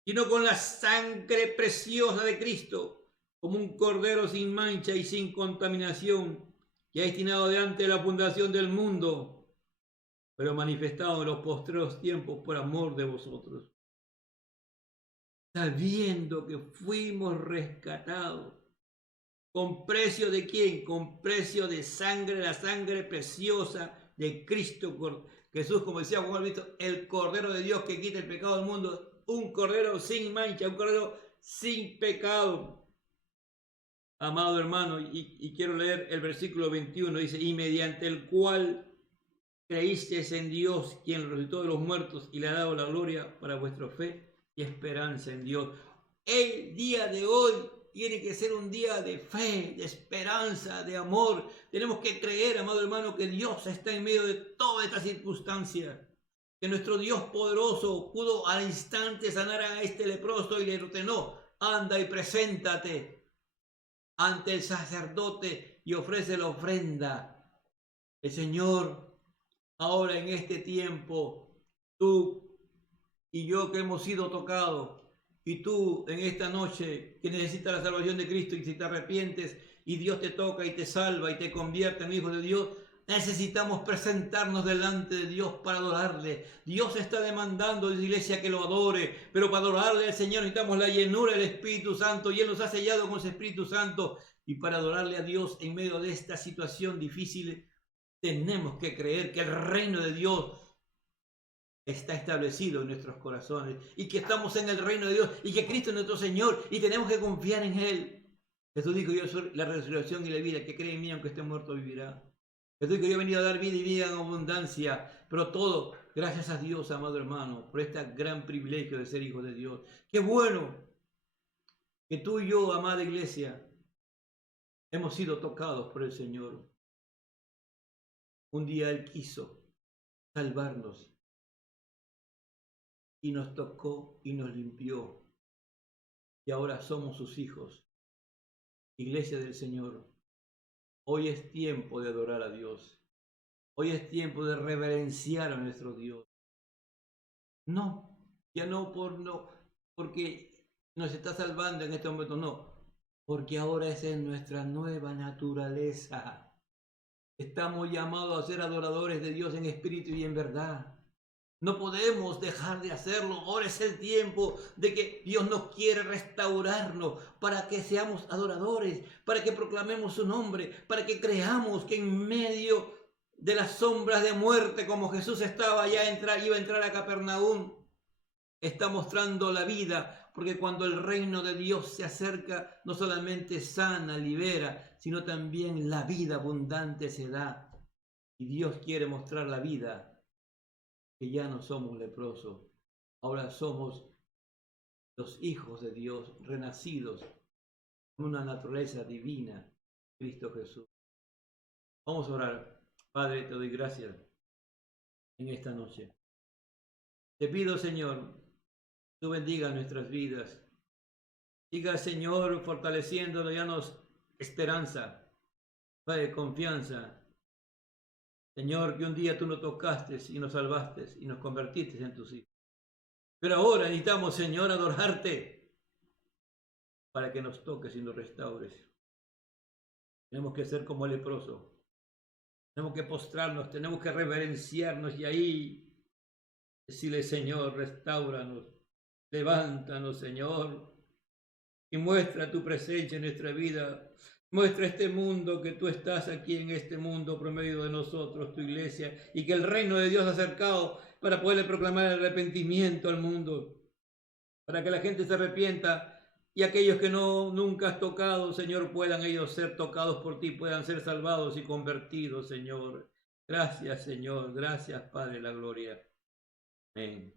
sino con la sangre preciosa de Cristo, como un cordero sin mancha y sin contaminación, que ha destinado de antes la fundación del mundo, pero manifestado en los postreros tiempos por amor de vosotros, sabiendo que fuimos rescatados. ¿Con precio de quién? Con precio de sangre, la sangre preciosa de Cristo Jesús, como decía Juan Alberto, el Cordero de Dios que quita el pecado del mundo, un Cordero sin mancha, un Cordero sin pecado. Amado hermano, y quiero leer el versículo 21, dice: y mediante el cual creísteis en Dios, quien resucitó de los muertos y le ha dado la gloria para vuestra fe y esperanza en Dios. El día de hoy tiene que ser un día de fe, de esperanza, de amor. Tenemos que creer, amado hermano, que Dios está en medio de todas estas circunstancias. Que nuestro Dios poderoso pudo al instante sanar a este leproso y le ordenó: anda y preséntate ante el sacerdote y ofrece la ofrenda. El Señor, ahora en este tiempo, tú y yo que hemos sido tocados, y tú en esta noche que necesitas la salvación de Cristo, y si te arrepientes y Dios te toca y te salva y te convierte en hijo de Dios, necesitamos presentarnos delante de Dios para adorarle. Dios está demandando de la iglesia que lo adore, pero para adorarle al Señor necesitamos la llenura del Espíritu Santo, y Él nos ha sellado con su Espíritu Santo. Y para adorarle a Dios en medio de esta situación difícil, tenemos que creer que el reino de Dios está establecido en nuestros corazones, y que estamos en el reino de Dios, y que Cristo es nuestro Señor, y tenemos que confiar en Él. Jesús dijo: yo soy la resurrección y la vida, el que cree en mí, aunque esté muerto, vivirá. Jesús dijo: yo he venido a dar vida y vida en abundancia. Pero todo gracias a Dios, amado hermano, por este gran privilegio de ser hijo de Dios. Qué bueno que tú y yo, amada iglesia, hemos sido tocados por el Señor. Un día Él quiso salvarnos y nos tocó y nos limpió, y ahora somos sus hijos. Iglesia del Señor, hoy es tiempo de adorar a Dios. Hoy es tiempo de reverenciar a nuestro Dios. No, ya no porque nos está salvando en este momento, no, porque ahora esa es nuestra nueva naturaleza. Estamos llamados a ser adoradores de Dios en espíritu y en verdad. No podemos dejar de hacerlo. Ahora es el tiempo de que Dios nos quiere restaurarnos para que seamos adoradores, para que proclamemos su nombre, para que creamos que en medio de las sombras de muerte, como Jesús estaba iba a entrar a Capernaum, está mostrando la vida, porque cuando el reino de Dios se acerca, no solamente sana, libera, sino también la vida abundante se da. Y Dios quiere mostrar la vida, que ya no somos leprosos, ahora somos los hijos de Dios, renacidos con una naturaleza divina, Cristo Jesús. Vamos a orar. Padre, te doy gracias en esta noche. Te pido, Señor, tú bendiga nuestras vidas. Siga, Señor, fortaleciéndonos, danos esperanza, fe, confianza. Señor, que un día tú nos tocaste y nos salvaste y nos convertiste en tus hijos. Pero ahora necesitamos, Señor, adorarte para que nos toques y nos restaures. Tenemos que ser como el leproso. Tenemos que postrarnos, tenemos que reverenciarnos y ahí decirle: Señor, restáuranos, levántanos, Señor, y muestra tu presencia en nuestra vida. Muestra este mundo que tú estás aquí en este mundo por medio de nosotros, tu iglesia, y que el reino de Dios ha acercado para poderle proclamar el arrepentimiento al mundo, para que la gente se arrepienta, y aquellos que nunca has tocado, Señor, puedan ellos ser tocados por ti, puedan ser salvados y convertidos, Señor. Gracias, Señor. Gracias, Padre de la gloria. Amén.